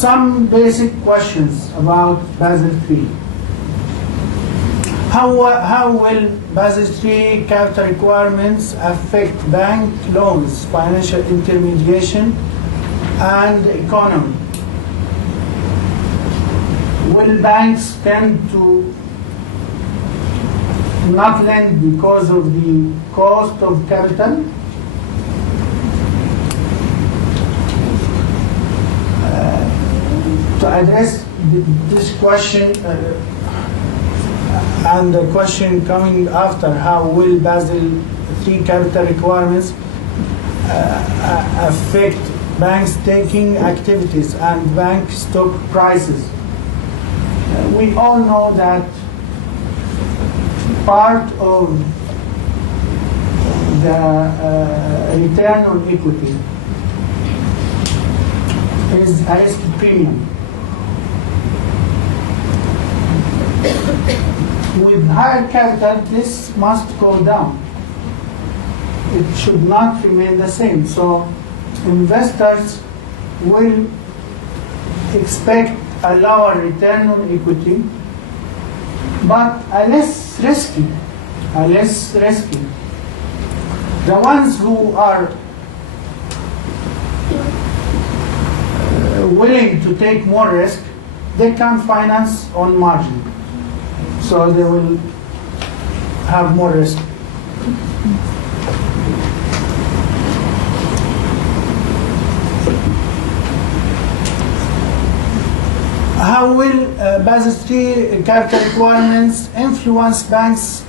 some basic questions about Basel III. How will Basel III capital requirements affect bank loans, financial intermediation, and the economy? Will banks tend to not lend because of the cost of capital? To address this question, and the question coming after, how will Basel III capital requirements affect banks' taking activities and bank stock prices? We all know that part of the return on equity is a risk premium. With higher capital, this must go down. It should not remain the same. So investors will expect a lower return on equity, but a less risky. The ones who are willing to take more risk, they can finance on margin. So they will have more risk. How will Basel III capital requirements influence banks'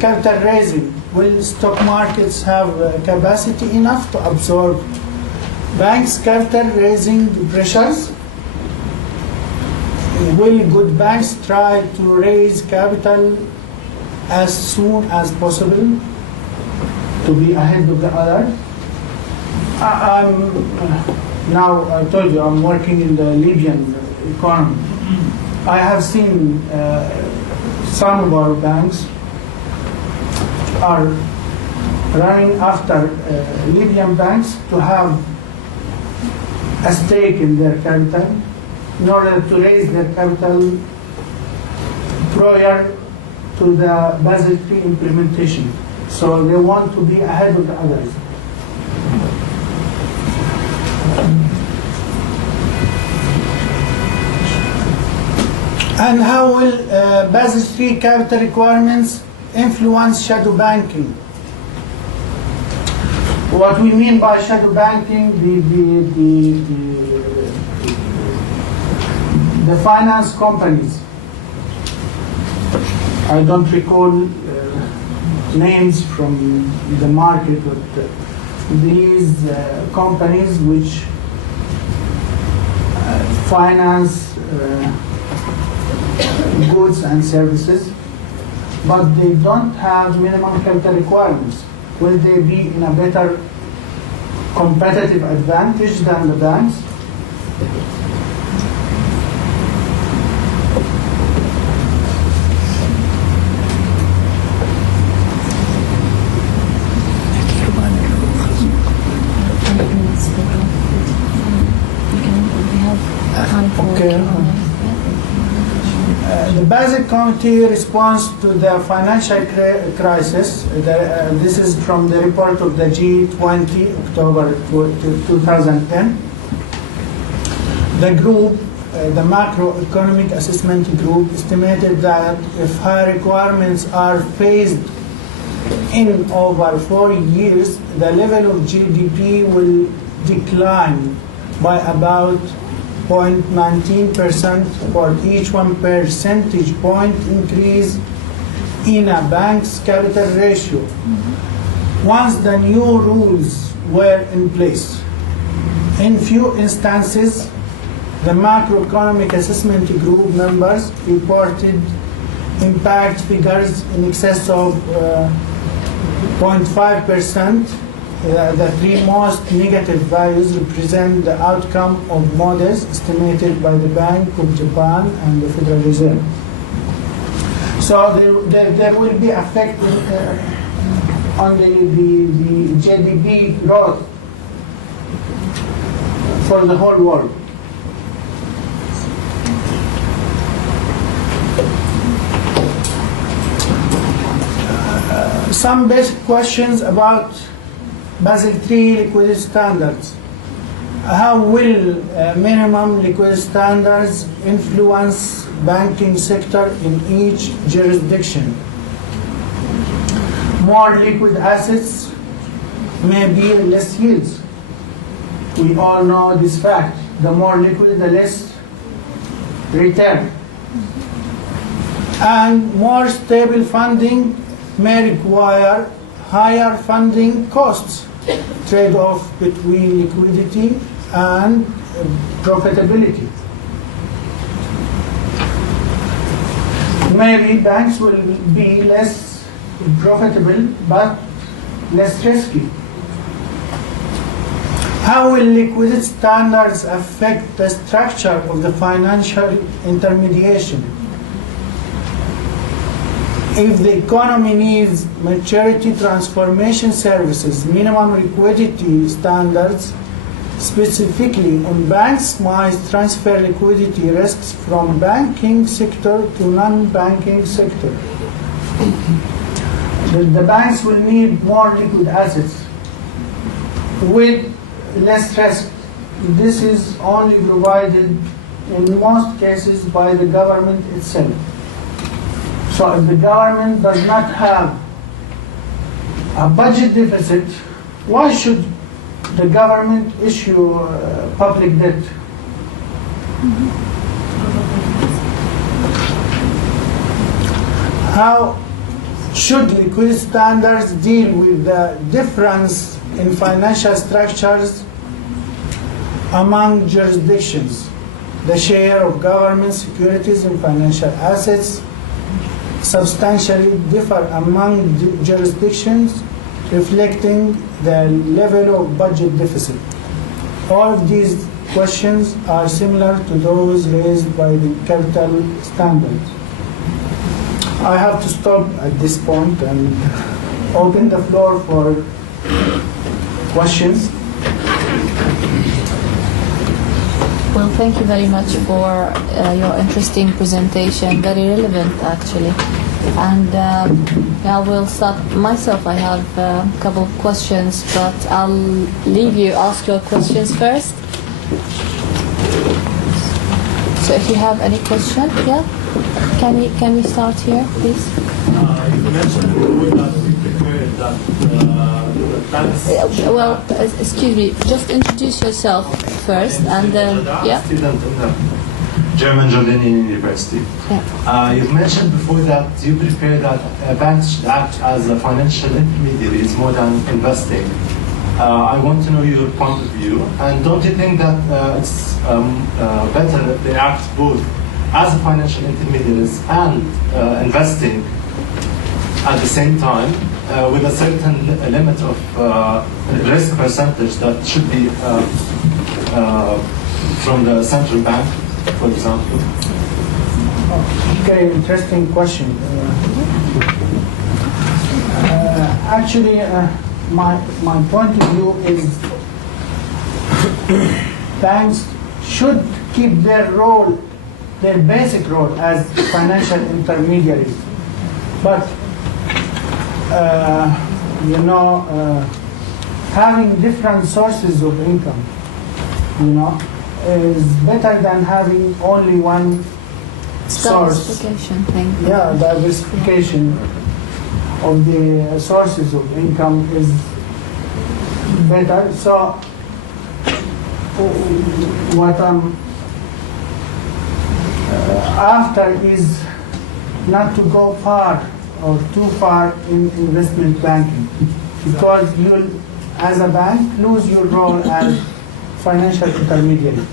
capital raising? Will stock markets have capacity enough to absorb banks' capital raising pressures? Will good banks try to raise capital as soon as possible to be ahead of the others? Now, I told you, I'm working in the Libyan economy. I have seen some of our banks are running after Libyan banks to have a stake in their capital in order to raise their capital prior to the Basel III implementation. So they want to be ahead of the others. And how will Basel III capital requirements influence shadow banking? What we mean by shadow banking, the finance companies. I don't recall names from the market, but these companies which finance goods and services, but they don't have minimum capital requirements. Will they be in a better competitive advantage than the banks? The Basel Committee response to the financial crisis, this is from the report of the G20, October 2010. The group, the macroeconomic assessment group, estimated that if high requirements are phased in over 4 years, the level of GDP will decline by about 0.19% for each 1 percentage point increase in a bank's capital ratio. Once the new rules were in place. In few instances, the macroeconomic assessment group members reported impact figures in excess of 0.5%. The three most negative values represent the outcome of models estimated by the Bank of Japan and the Federal Reserve. So there will be effect on the GDP growth for the whole world. Some basic questions about Basel III liquidity standards. How will minimum liquidity standards influence banking sector in each jurisdiction? More liquid assets may be less yields. We all know this fact. The more liquid, the less return. And more stable funding may require higher funding costs, trade-off between liquidity and profitability. Maybe banks will be less profitable but less risky. How will liquidity standards affect the structure of the financial intermediation? If the economy needs maturity transformation services, minimum liquidity standards, specifically on banks, might transfer liquidity risks from banking sector to non-banking sector. The banks will need more liquid assets with less risk. This is only provided in most cases by the government itself. So if the government does not have a budget deficit, why should the government issue public debt? How should liquidity standards deal with the difference in financial structures among jurisdictions? The share of government securities in financial assets substantially differ among jurisdictions, reflecting the level of budget deficit. All of these questions are similar to those raised by the capital standards. I have to stop at this point and open the floor for questions. Well, thank you very much for your interesting presentation, very relevant actually. And I will start myself. I have a couple of questions, but I'll leave you ask your questions first. So if you have any question, yeah? Can we start here, please? You mentioned that we prepared that banks... well, excuse me, just introduce yourself first, and then, yeah? Student in the German Jordanian University. Yeah. You've mentioned before that you prepare that banks should act as a financial intermediaries more than investing. I want to know your point of view, and don't you think that it's better that they act both as a financial intermediaries and investing at the same time with a certain limit of risk percentage that should be from the central bank, for example? Okay, interesting question. Actually, my point of view is banks should keep their role, their basic role as financial intermediaries. But, having different sources of income, is better than having only one source. Diversification thing. Yeah, diversification of the sources of income is better. So what I'm after is not to go far or too far in investment banking, because you'll, as a bank, lose your role as financial intermediary.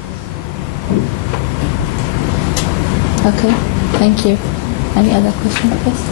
Okay, thank you. Any other question, please?